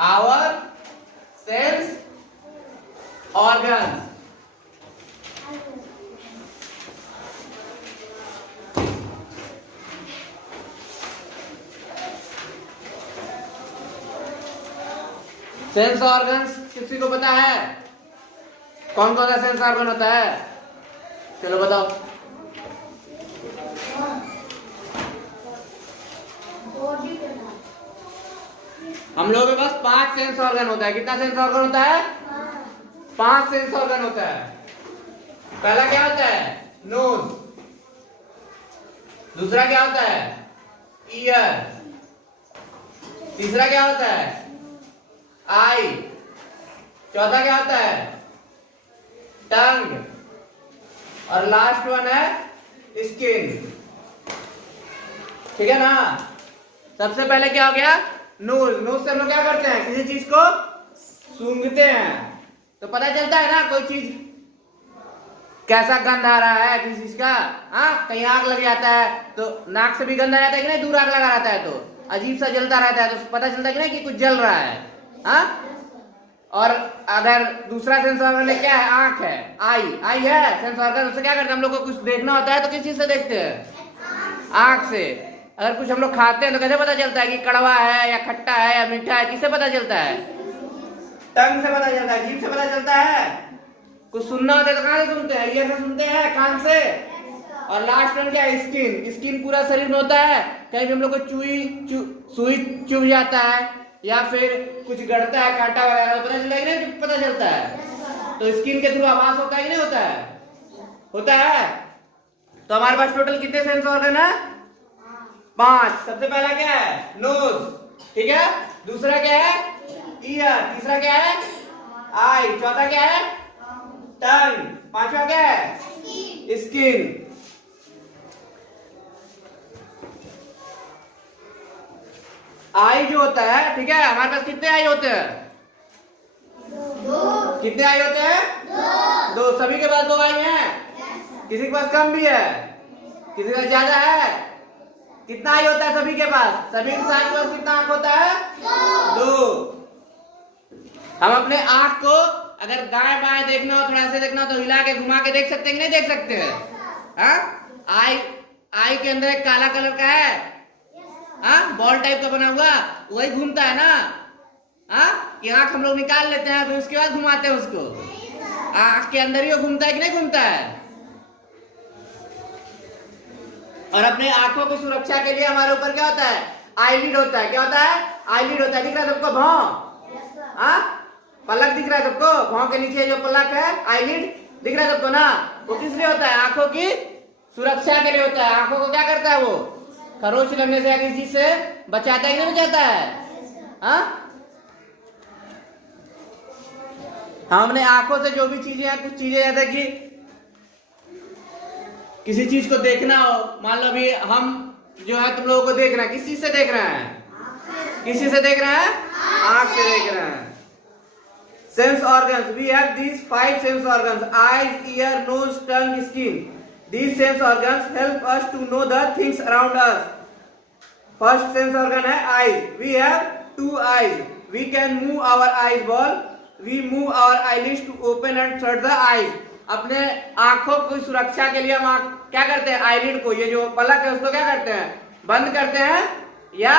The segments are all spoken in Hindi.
Our sense organ. Sense organs किसी को पता है कौन कौन सा सेंस ऑर्गन होता है? चलो बताओ। हम लोगों के पास 5 सेंस ऑर्गन होता है। कितना सेंस ऑर्गन होता है? 5 सेंस ऑर्गन होता है। पहला क्या होता है? नोज। दूसरा क्या होता है? ईयर। तीसरा क्या होता है? आई। चौथा क्या होता है? टंग। और लास्ट वन है स्किन। ठीक है ना? सबसे पहले क्या हो गया? नोज। नोज से हम लोग क्या करते हैं? किसी चीज को सूंघते हैं तो पता चलता है ना कोई चीज कैसा गंध आ रहा है किसी चीज का। हाँ, कहीं आग लग जाता है तो नाक से भी गंध आ जाता है कि नहीं? दूर आग लगा रहता है तो अजीब सा जलता रहता है तो पता चलता है कि नहीं कि कुछ जल रहा है। हाँ, और अगर दूसरा सेंस ऑर्गन क्या है? आंख है, आई। आई है सेंस ऑर्गन। उससे क्या करते हैं? हम लोग को कुछ देखना होता है तो किस चीज से देखते हैं? आंख से। अगर कुछ हम लोग खाते हैं तो कैसे पता चलता है कि कड़वा है या खट्टा है या मीठा है? किससे पता चलता है? टंग से पता चलता है, जीभ से पता चलता है। कुछ सुनना होता है तो कहां से सुनते हैं? ईयर से सुनते हैं, कान से। और लास्ट वन क्या है? स्किन। स्किन पूरा शरीर में होता है। कहीं भी हम लोग को सुई चुभ जाता है या फिर कुछ गड़ता है, कांटा वगैरह, पता चलता है कि नहीं? पता चलता है। तो स्किन के थ्रू आवाज होता है कि नहीं होता है? होता है। तो हमारे पास टोटल कितने सेंस ऑर्गन है? 5। सबसे पहला क्या है? नोज। ठीक है। दूसरा क्या है? ईयर। तीसरा क्या है? आई। चौथा क्या है? टंग। पांचवा क्या है? स्किन। आई जो होता है, ठीक है, हमारे पास कितने आई होते हैं? 2। कितने आई होते हैं? 2। सभी के पास 2 आई हैं? किसी के पास कम भी है, किसी के पास ज्यादा है। कितना आई होता है सभी के पास? सभी इंसान के पास कितना आंख होता है? 2। हम अपने आंख को अगर दाएं बाएं देखना हो, थोड़ा से देखना हो तो हिला के घुमा के देख सकते हैं कि नहीं देख सकते हैं? हाँ, आई के अंदर एक काला कलर का है, हाँ, बॉल टाइप का बना हुआ, वही घूमता है ना। हाँ, ये आंख हम लोग निकाल लेते हैं फिर उसके बाद घुमाते हैं उसको। आंख के अंदर ही वो घूमता है कि नहीं घूमता है? और अपने आंखों की सुरक्षा के लिए हमारे ऊपर क्या होता है? आईलिड होता है। क्या होता है? आईलिड होता है। दिख रहा है सबको भौं? हाँ, पलक दिख रहा है सबको? भौं के नीचे जो पलक है, आईलिड दिख रहा है सबको ना? वो किस लिए होता है? आंखों की सुरक्षा के लिए होता है। आंखों को क्या करता है वो? खरोच लगने से या किसी चीज से बचाता है कि नहीं बचाता है? हाँ, हमने आंखों से जो भी चीजें हैं, कुछ चीजें जैसे कि किसी चीज को देखना हो, मान लो अभी हम जो है तुम लोगों को देख रहे हैं, किस चीज से देख रहे हैं? किस चीज से देख रहे हैं? आंख से देख रहे हैं। Sense organs, we have these 5 sense organs: eyes, ear, nose, tongue, skin. These sense organs help us to know the things around us. First sense organ है eyes. We have 2 eyes. We can move our eyeball. We move our eyelids to open and shut the eyes. अपने आंखों की सुरक्षा के लिए हम क्या करते हैं? आईलिड को, ये जो पलक है उसको क्या करते हैं? बंद करते हैं या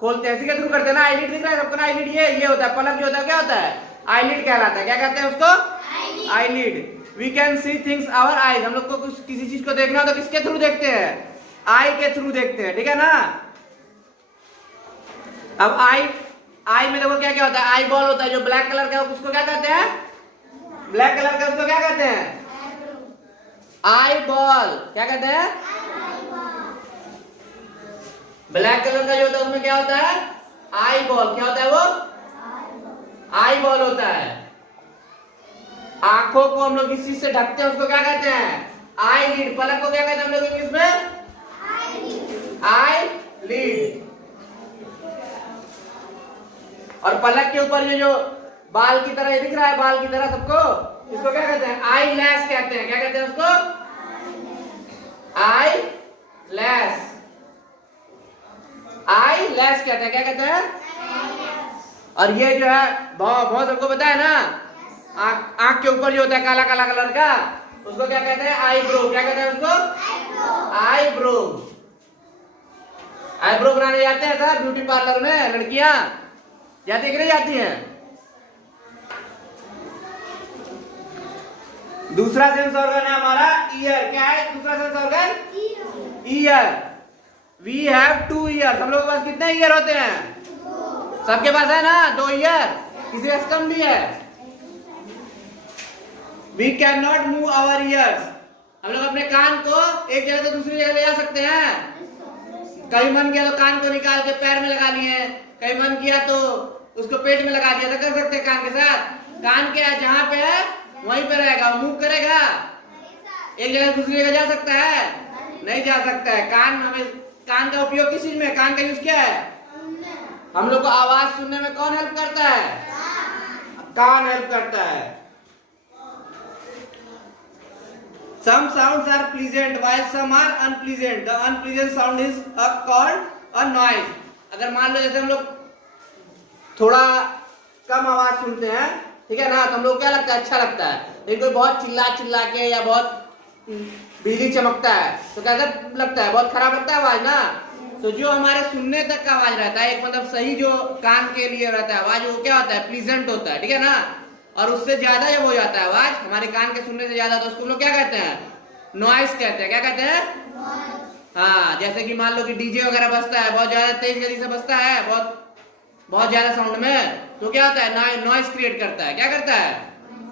खोलते हैं। इसी के थ्रू करते हैं ना। आईलिड दिख रहा है सबको ना? आईलिड ये होता है। पलक जो होता है क्या होता है? आईलिड कहलाता है। क्या कहते हैं उसको? Eyelid. We can see things our eyes. हम लोग को किसी चीज को देखना हो तो किसके थ्रू देखते हैं? आई के थ्रू देखते हैं। ठीक है ना? अब आई में देखो क्या क्या होता है? आई बॉल होता है जो ब्लैक कलर का, उसको क्या कहते हैं? ब्लैक कलर का उसको क्या कहते हैं? Eye ball. क्या कहते हैं? ब्लैक कलर का जो होता है उसमें क्या होता है? Eye ball. क्या होता है वो? आई बॉल होता है। आंखों को हम लोग इस चीज से ढकते हैं, उसको क्या कहते हैं? आई लीड। पलक को क्या कहते हैं हम लोग इंग्लिश में? आई लीड। और पलक के ऊपर ये जो बाल की तरह दिख रहा है, बाल की तरह सबको, इसको क्या कहते हैं? आई लैश कहते हैं। क्या कहते हैं उसको? आई लैश। आई लैश कहते हैं। क्या कहते हैं? और ये जो है बहुत सबको पता है ना, आंख के ऊपर जो होता है काला काला कलर का, उसको क्या कहते हैं? आईब्रो। क्या कहते हैं उसको? आईब्रो। आईब्रो बनाने जाते हैं सर ब्यूटी पार्लर में लड़कियां, जाती कि नहीं जाती हैं? दूसरा सेंस ऑर्गन है हमारा ईयर। क्या है दूसरा sense organ? Ear. We have 2 ear. हम लोग के पास कितने ईयर होते हैं? सबके पास है ना 2 ईयर, किसी का कम भी है। We can not move our ears. हम लोग अपने कान को एक जगह से दूसरी जगह ले जा सकते हैं। कभी मन किया तो कान को निकाल के पैर में लगा लिए, कभी मन किया तो उसको पेट में लगा दिया, तो कर सकते हैं कान के साथ। कान के जहां पे है वहीं पे रहेगा, वो मूव करेगा। एक जगह से दूसरी जगह जा सकता है? नहीं जा सकता है। कान का उपयोग किस चीज में? कान का यूज क्या है? हम लोग को आवाज सुनने में कौन हेल्प करता है? कान हेल्प करता है। Some sounds are pleasant while some are unpleasant. The unpleasant sound is called a noise. अगर मान लो जैसे हम लोग थोड़ा कम आवाज सुनते हैं, ठीक है ना, तो हम लोग क्या लगता है? अच्छा लगता है। लेकिन कोई बहुत चिल्ला के या बहुत बिजली चमकता है तो कैसा लगता है? बहुत खराब लगता है आवाज ना। तो जो हमारे सुनने तक का आवाज रहता है, एक मतलब सही जो कान के लिए रहता है आवाज, वो क्या होता है? प्लीजेंट होता है, ठीक है ना। और उससे ज्यादा जब हो जाता है आवाज हमारे कान के सुनने से ज्यादा, तो उसको लोग क्या कहते हैं? नॉइस कहते हैं। क्या कहते हैं? हाँ, जैसे कि मान लो कि डीजे वगैरह बजता है, बहुत ज्यादा तेज गति से बजता है, बहुत ज्यादा साउंड में, तो क्या होता है? नॉइस क्रिएट करता है। क्या करता है?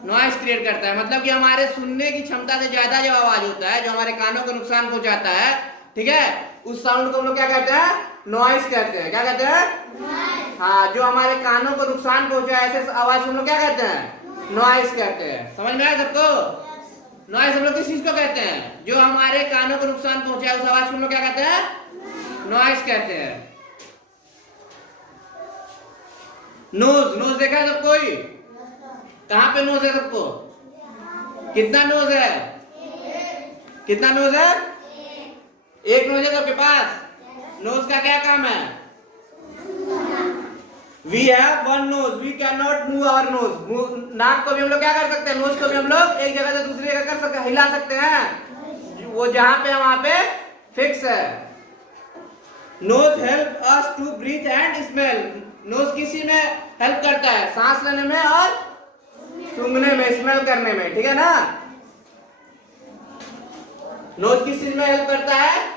नॉइस क्रिएट करता है। मतलब कि हमारे सुनने की क्षमता से ज्यादा जो आवाज होता है, जो हमारे कानों को नुकसान पहुंचाता है, ठीक है, उस साउंड को हम लोग क्या कहते हैं? नॉइस कहते हैं। क्या कहते हैं? हाँ, जो हमारे कानों को नुकसान पहुंचाए ऐसे आवाज हम लोग क्या कहते हैं? नॉइस कहते हैं। समझ में आया सबको? नॉइस हम लोग किस चीज को कहते हैं? जो हमारे कानों को नुकसान पहुंचाए उस आवाज को हम लोग क्या कहते हैं? नॉइस कहते हैं। नोज देखा है सब कोई? कहां पे नोज है सबको? कितना नोज है? कितना नोज है? एक नोज है सबके पास। नोज का क्या काम है? We have 1 nose, we can not move our nose. नाक को भी हम लोग क्या कर सकते हैं? नोज को भी हम लोग एक जगह से दूसरी जगह कर सकते हैं, हिला सकते हैं। वो जहां पे है वहां पे फिक्स है। Nose help us to breathe and smell. Nose किसी में हेल्प करता है? सांस लेने में और सूंघने में, स्मेल करने में, ठीक है ना। नोज किस चीज में हेल्प करता है?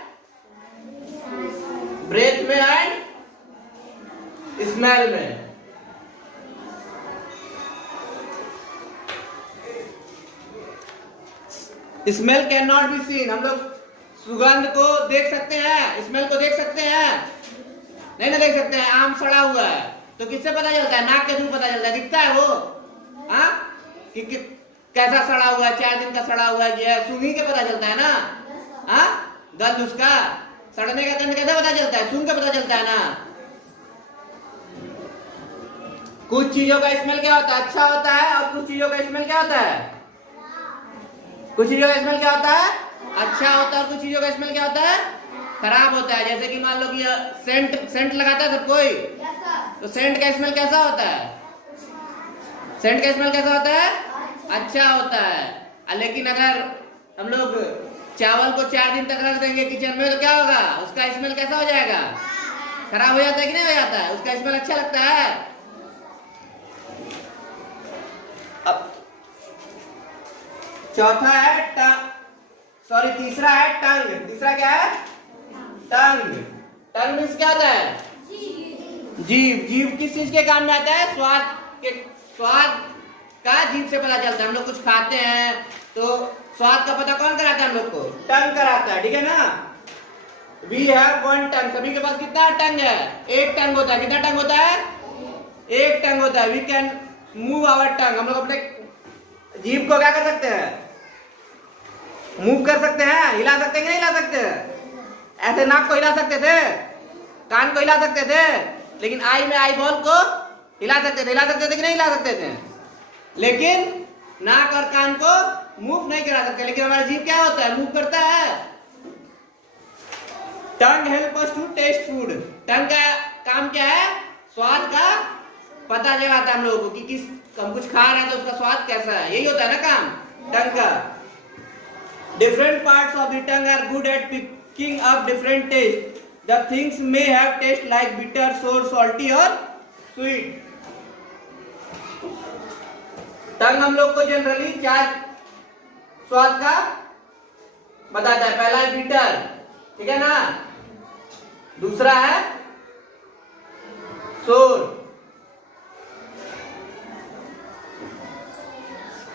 ब्रेथ में एंड स्मेल में। Smell can not be seen. हम लोग सुगंध को देख सकते हैं, स्मेल को देख सकते हैं? नहीं ना देख सकते हैं। आम सड़ा हुआ है तो किससे पता चलता है? नाक के थ्रू पता चलता है। दिखता है वो कि कैसा सड़ा हुआ है, 4 दिन का सड़ा हुआ है, सूंघी के पता चलता है ना। गंध उसका, सड़ने का गंध कैसे पता चलता है? सूंघ के पता चलता है ना। कुछ चीजों का स्मेल क्या होता है? अच्छा होता है, और कुछ चीजों का स्मेल क्या होता है? कुछ चीजों का स्मेल क्या होता है? अच्छा होता है, और कुछ चीजों का स्मेल क्या होता है? खराब होता है। जैसे कि मान लो कि सेंट लगाता है सब कोई, तो सेंट का स्मेल कैसा होता है? सेंट का स्मेल कैसा होता है? अच्छा होता है। लेकिन अगर हम लोग चावल को 4 दिन तक रख देंगे किचन में तो क्या होगा? उसका स्मेल कैसा हो जाएगा? खराब हो जाता है कि नहीं हो जाता है? उसका स्मेल अच्छा लगता है। अब चौथा है तीसरा है टंग। तीसरा क्या है? टंग। टंग मीन्स क्या होता है? जीभ। जीभ किस चीज के काम में आता है? स्वाद का जीभ से पता चलता है। हम लोग कुछ खाते हैं तो स्वाद का पता कौन कराता है? हम लोग को टंग कराता है, ठीक है ना। वी हैव 1 टंग। सभी के पास कितना टंग है? 1 टंग होता है। कितना टंग होता है? 1 टंग होता है। We can move our tongue. हम लोग अपने जीभ को क्या कर सकते हैं? मूव कर सकते हैं, हिला सकते हैं कि नहीं हिला सकते? ऐसे नाक को हिला सकते थे, कान को हिला सकते थे, लेकिन आई में आई बॉल को हिला सकते थे कि नहीं हिला सकते थे? लेकिन नाक और कान को मूव नहीं करा सकते। लेकिन हमारा जीभ क्या होता है? मूव करता है। Tongue help us to taste food. Tongue का काम क्या है? स्वाद का पता चलाता है हम लोगों को कि किस हम कुछ खा रहे हैं तो उसका स्वाद कैसा है, यही होता है ना काम टंग का। Different parts of the tongue are good at picking up different taste. The things may have taste like bitter, sour, salty और स्वीट। टंग हम लोग को जनरली चार स्वाद का बताता है। पहला है बिटर, ठीक है ना, दूसरा है सोर,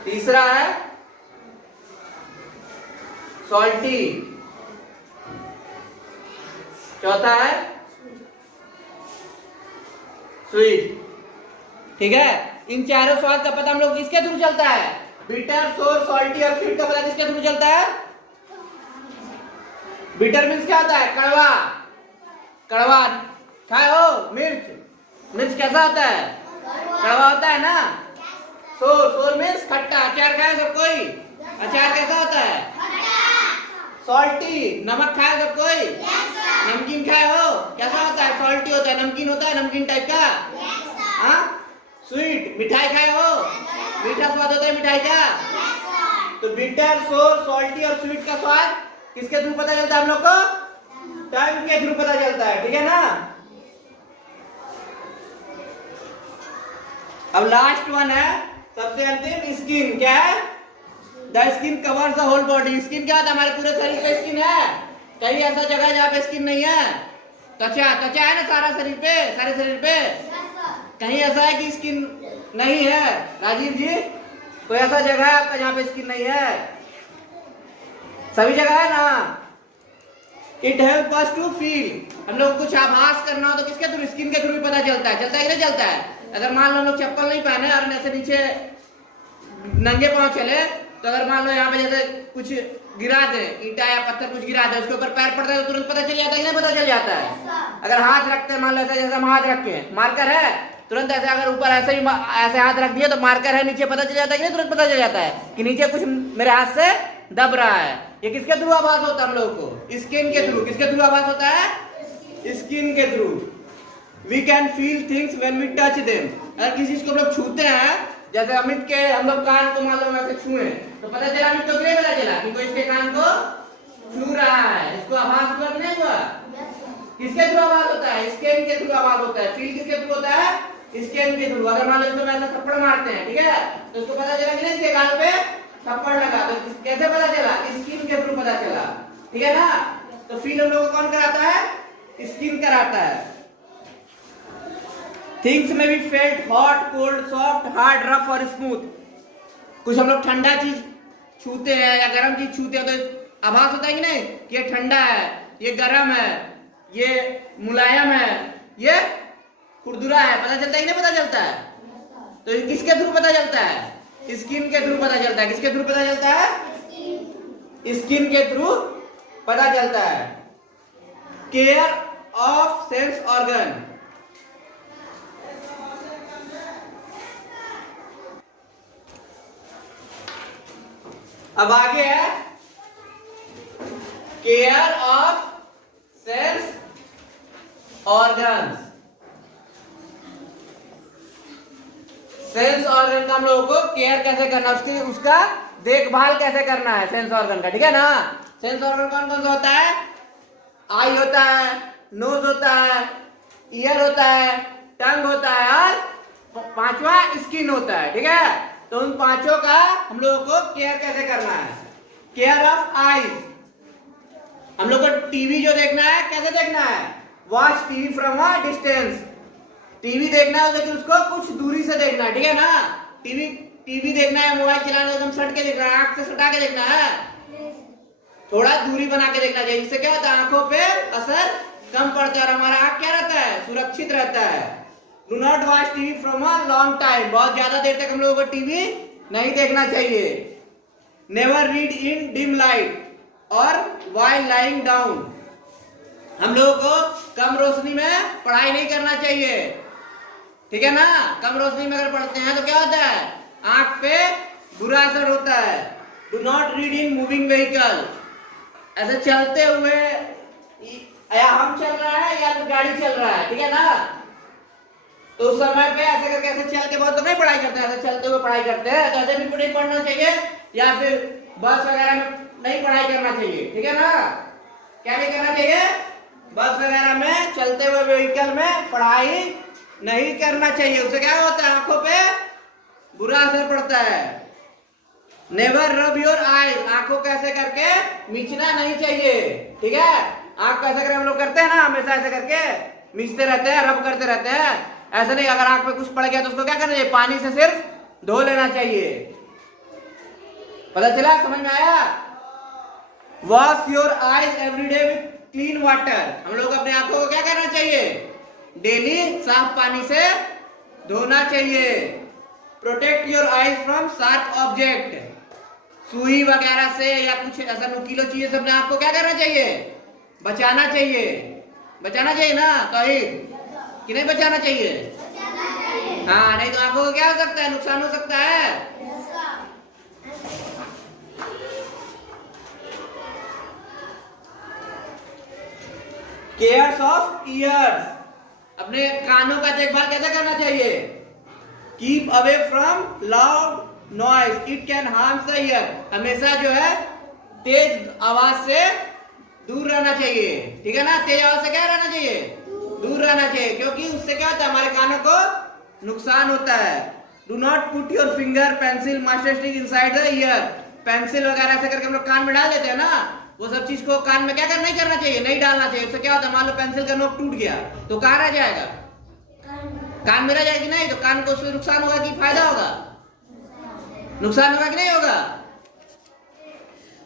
तीसरा है सॉल्टी, चौथा है स्वीट। ठीक है, इन चारों स्वाद का पता हम लोग किसके थ्रू चलता है? बिटर, सोर, सॉल्टी और स्वीट का पता किसके थ्रू चलता है? बिटर मीन्स क्या होता है? कड़वा। कड़वा खाए हो मिर्च, मिर्च कैसा होता है? कड़वा होता है ना। सोर, सोर मीन्स खट्टा। अचार खाए सब कोई? अचार कैसा होता है? सॉल्टी, नमक खाए सब कोई? नमकीन खाए हो? कैसा होता है? सॉल्टी होता है, नमकीन होता है, नमकीन टाइप का। हाँ, स्वीट, मिठाई खाए हो? मीठा स्वाद होता है मिठाई का। तो बिटर, सोर, सॉल्टी और स्वीट का स्वाद किसके थ्रू पता चलता है हम लोग को? टंग के थ्रू पता चलता है, ठीक है ना। अब लास्ट वन है, सबसे अंतिम, स्किन। क्या है? The skin covers the whole body. Skin क्या होता है? हमारे पूरे शरीर पे स्किन है। कहीं ऐसा जगह है जहाँ पे स्किन नहीं है? त्वचा, त्वचा है ना सारा शरीर पे, सारे शरीर पे। कहीं ऐसा है कि स्किन नहीं है? राजीव जी, कोई ऐसा जगह है आपका जहाँ पे स्किन नहीं है? सभी जगह है ना। It help us to feel. हम लोग कुछ आभास करना हो तो किसके थ्रू? स्किन के थ्रू पता चलता है। चलता है कि नहीं चलता है? अगर मान लो हम लोग चप्पल नहीं पहने और ऐसे नीचे नंगे पांव चले, तो अगर मान लो यहाँ पे जैसे कुछ गिरा दे, ईंटा या पत्थर कुछ गिरा दे, उसके ऊपर पैर पड़ता है तो तुरंत पता चल जाता है कि नहीं पता चल जाता है? अगर हाथ रखते हैं, मान लो ऐसे जैसे हम हाथ रखे हैं, मार्कर है, तुरंत ऐसे अगर ऊपर ऐसे ही ऐसे हाथ रख दिया तो मार्कर है, नीचे पता चल जाता है कि नहीं? तुरंत पता चल जाता है कि नीचे कुछ मेरे हाथ से दब रहा है। ये किसके थ्रू आभास होता है हम लोगों को? स्किन के थ्रू। किसके थ्रू आभास होता है? स्किन के through. We can feel things when we touch them. अगर किसी चीज को हम लोग छूते हैं, जैसे अमित के हम लोग कान को मान लो ऐसे छुए तो पता चला, अमित को नहीं पता चला कि कोई इसके कान को छू रहा है? इसको आभास हुआ नहीं हुआ? किसके थ्रू आभास होता है? स्किन के थ्रू आभास होता है। फील किसके थ्रू होता है? स्किन के थ्रू। अगर मान लो इसको ऐसा थप्पड़ मारते हैं, ठीक है, तो इसको पता चला कि नहीं इसके गाल पे थप्पड़ लगा, तो कैसे पता चला? स्किन के थ्रू पता चला, ठीक है ना। तो फील हम लोग को कौन कराता है? स्किन कराता है। थिंग्स में be felt hot, cold, soft, hard, rough और स्मूथ। कुछ हम लोग ठंडा चीज छूते हैं या गर्म चीज छूते हैं तो आभास होता है कि नहीं कि ये ठंडा है, ये गर्म है, ये मुलायम है, ये खुरदुरा है। पता चलता है कि नहीं पता चलता है? तो किसके थ्रू पता चलता है? स्किन के थ्रू पता चलता है। किसके थ्रू पता चलता है? स्किन के थ्रू पता चलता है। Care of sense organ. अब आगे है care of sense organs. Sense organ का हम लोगों को केयर कैसे करना, उसकी उसका देखभाल कैसे करना है सेंस ऑर्गन का, ठीक है ना। सेंस ऑर्गन कौन कौन सा होता है? आई होता है, नोज होता है, ईयर होता है, टंग होता है और पांचवा स्किन होता है, ठीक है। तो उन पांचों का हम लोगों को केयर कैसे करना है? Care of eyes. हम लोग को टीवी जो देखना है कैसे देखना है? Watch TV from a distance. TV देखना है लेकिन उसको कुछ दूरी से देखना है, ठीक है ना। टीवी देखना है, मोबाइल चलाना है, एकदम सट के देखना है, आंख से सटा के देखना है, थोड़ा दूरी बना के देखना चाहिए। जिससे क्या होता है? आंखों पे असर कम पड़ता है और हमारा आंख क्या रहता है? सुरक्षित रहता है। Do not watch TV from a long time. बहुत ज्यादा देर तक हम लोगों को टीवी नहीं देखना चाहिए। Never read in dim light और व्हाइल लाइंग डाउन। हम लोगों को कम रोशनी में पढ़ाई नहीं करना चाहिए, ठीक है ना। कम रोशनी में अगर पढ़ते हैं तो क्या होता है? आंख पे बुरा असर होता है। Do not read in moving vehicle. ऐसे चलते हुए, या हम चल रहा है या तो गाड़ी चल रहा है, ठीक है ना, तो उस समय पे ऐसे करके ऐसे चल के बहुत तो नहीं पढ़ाई करते हैं, ऐसे चलते हुए पढ़ाई करते हैं, तो ऐसे भी नहीं पढ़ना चाहिए, या फिर बस वगैरह में नहीं पढ़ाई करना चाहिए, ठीक है ना। क्या नहीं करना चाहिए, बस वगैरह में चलते हुए व्हीकल में पढ़ाई नहीं करना चाहिए, उससे क्या होता है, आंखों पे बुरा असर पड़ता है। नेवर रब योर आई, आंखों कैसे करके मीचना नहीं चाहिए, ठीक है। आंख कैसे करके हम लोग करते हैं ना, हमेशा ऐसे करके मीचते रहते हैं, रब करते रहते हैं, ऐसे नहीं। अगर आंख पे कुछ पड़ गया तो उसको क्या करना चाहिए, पानी से सिर्फ धो लेना चाहिए। पता चला, समझ में आया। Wash your eyes every day with clean water, हम लोग अपने आंखों को क्या करना चाहिए, डेली साफ पानी से धोना चाहिए। Protect your eyes from sharp object, सुई वगैरह से या कुछ ऐसा नुकीलो चीजें से अपने आप को क्या करना चाहिए, बचाना चाहिए। बचाना चाहिए ना कहीं कि नहीं, बचाना चाहिए। हाँ, नहीं तो आंखों को क्या हो सकता है, नुकसान हो सकता है। केयर्स ऑफ ईयर्स, अपने कानों का देखभाल कैसे करना चाहिए। Keep away from loud noise, it can harm the year, हमेशा जो है तेज आवाज से दूर रहना चाहिए, ठीक है ना। तेज आवाज से क्या रहना चाहिए, दूर रहना चाहिए, क्योंकि उससे क्या होता है, हमारे कानों को नुकसान होता है। Do not put your finger, pencil, master stick inside the year, pencil वगैरह ऐसे करके हम लोग कान में डाल देते हैं ना, वो सब चीज को कान में क्या करना, नहीं करना चाहिए, नहीं डालना चाहिए। उससे क्या होता है, मान लो पेंसिल का नोक टूट गया तो कहाँ रह जाएगा, कान में रह जाएगी, नहीं तो कान को उससे नुकसान होगा कि फायदा होगा, नुकसान होगा कि नहीं होगा।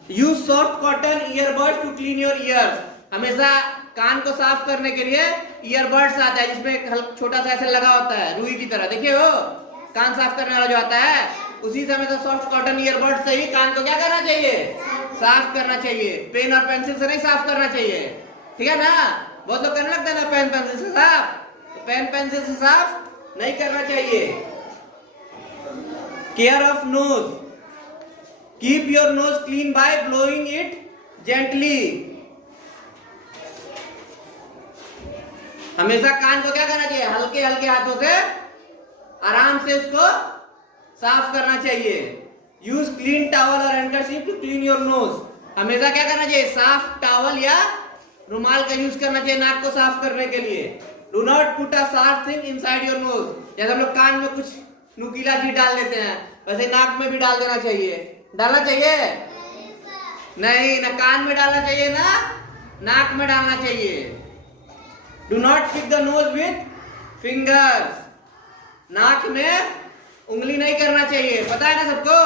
Use soft cotton earbuds to clean your ears, हमेशा कान को साफ करने के लिए ईयरबड्स आता है जिसमें छोटा सा ऐसे लगा होता है रुई की तरह, देखिए वो कान साफ करने वाला जो आता है, उसी से हमेशा सॉफ्ट कॉटन ईयरबड्स से ही कान को क्या करना चाहिए, साफ करना चाहिए। पेन और पेंसिल से नहीं साफ करना चाहिए, ठीक है ना। बहुत लोग करने लगते हैं ना पेन पेंसिल से साफ, तो पेन पेंसिल से साफ नहीं करना चाहिए। Care of nose, keep your nose clean bye blowing it gently, हमेशा कान को क्या करना चाहिए, हल्के हल्के हाथों से आराम से उसको साफ करना चाहिए। यूज क्लीन टॉवल और handkerchief to clean your nose, हमेशा क्या करना चाहिए, साफ टॉवल या रुमाल का यूज करना चाहिए नाक को साफ करने के लिए। Do not put a sharp thing inside your nose, जैसे हम लोग कान में कुछ नुकीला चीज डाल देते हैं वैसे नाक में भी डाल देना चाहिए। डालना चाहिए नहीं, ना कान में डालना चाहिए ना नाक में डालना चाहिए। Do not pick the nose with fingers, नाक में उंगली नहीं करना चाहिए, पता है ना सबको।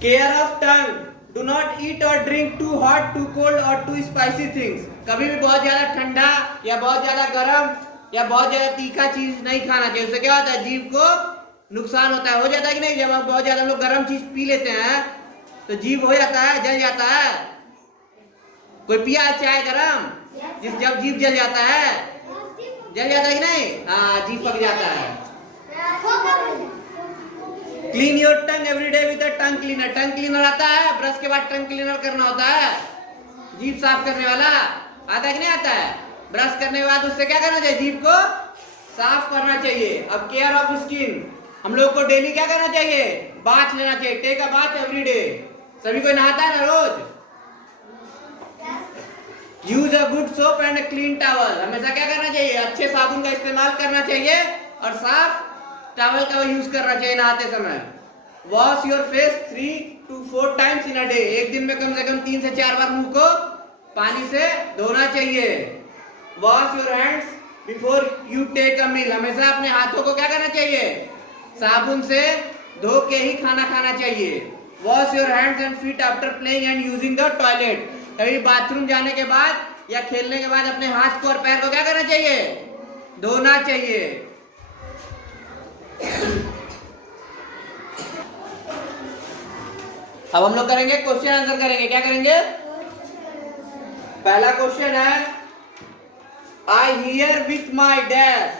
Care of tongue, do not eat और drink too hot, too cold और टू स्पाइसी थिंग्स, कभी भी बहुत ज्यादा ठंडा या बहुत ज्यादा गर्म या बहुत ज्यादा तीखा चीज नहीं खाना चाहिए। उससे क्या होता है, जीभ को नुकसान होता है। हो जाता है कि नहीं, जब आप बहुत ज्यादा हम लोग गर्म चीज पी लेते हैं तो जीभ हो जाता है, जल जाता है। कोई पिया चाय गरम, जब जीभ जल जाता है, जल जाता है कि नहीं, हाँ जीभ पक जाता है। Clean your tongue every day with a tongue cleaner, tongue cleaner आता है, ब्रश के बाद टंग क्लीनर करना होता है, जीभ साफ करने वाला आता है कि नहीं आता है। ब्रश करने के बाद उससे क्या करना चाहिए, जीभ को साफ करना चाहिए। अब केयर ऑफ स्किन, हम लोग को डेली क्या करना चाहिए, बाथ लेना चाहिए, take a bath every day. सभी कोई नहाता है ना रोज। Use a good soap and a clean towel, हमेशा क्या करना चाहिए, अच्छे साबुन का इस्तेमाल करना चाहिए और साफ टॉवल का यूज करना चाहिए नहाते समय। Wash your face 3 to 4 times in a day, एक दिन में कम से कम 3 से 4 बार मुंह को पानी से धोना चाहिए। Wash your hands before you take a meal, हमेशा अपने हाथों को क्या करना चाहिए, साबुन से धो के ही खाना खाना चाहिए। Wash your hands and feet after playing and using the toilet, कभी बाथरूम जाने के बाद या खेलने के बाद अपने हाथ को और पैर को क्या करना चाहिए, धोना चाहिए। अब हम लोग करेंगे क्वेश्चन आंसर करेंगे। क्या करेंगे, पहला क्वेश्चन है आई हियर विथ माई डैश,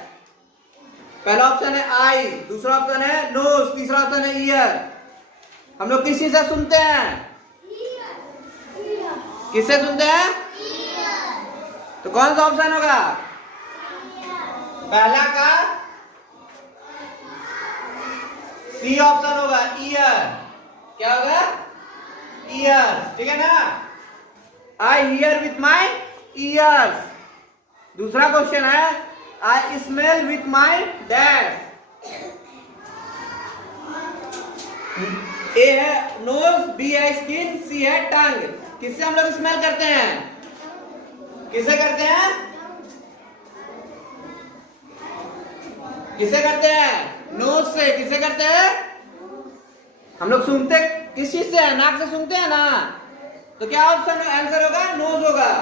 पहला ऑप्शन है आई, दूसरा ऑप्शन है नोज, तीसरा ऑप्शन है ईयर। हम लोग किसी से सुनते हैं, किससे सुनते हैं, तो कौन सा ऑप्शन होगा, पहला का सी ऑप्शन होगा, ईयर। क्या होगा? ईयर, ठीक है ना? I hear with my ears. दूसरा क्वेश्चन है, I smell with my dash. A है नोज, बी है स्किन, सी है टंग। किससे हम लोग स्मेल करते हैं? किसे करते हैं? किसे करते हैं? नोज से। किसे करते हैं? हम लोग सूंघते किस चीज से है? नाक से सूंघते हैं ना। तो क्या ऑप्शन आंसर होगा? नोज होगा।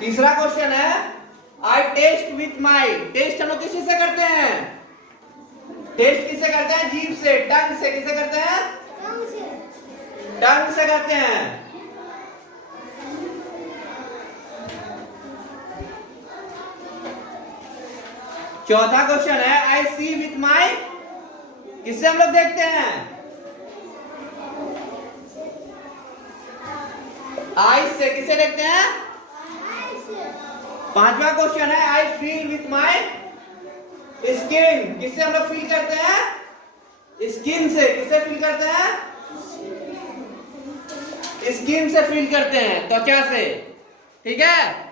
तीसरा क्वेश्चन है, आई टेस्ट विथ माई। टेस्ट हम लोग किस चीज से करते हैं? टेस्ट किसे करते हैं? जीभ से, टंग से। किसे करते हैं? टंग से करते हैं। चौथा क्वेश्चन है, आई सी विथ माई। किससे हम लोग देखते हैं? आई से। किसे देखते हैं? पांचवा क्वेश्चन है, I feel with my skin. किससे हम लोग फील करते हैं? स्किन से। किससे फील करते हैं? स्किन से फील करते हैं, त्वचा से। ठीक है।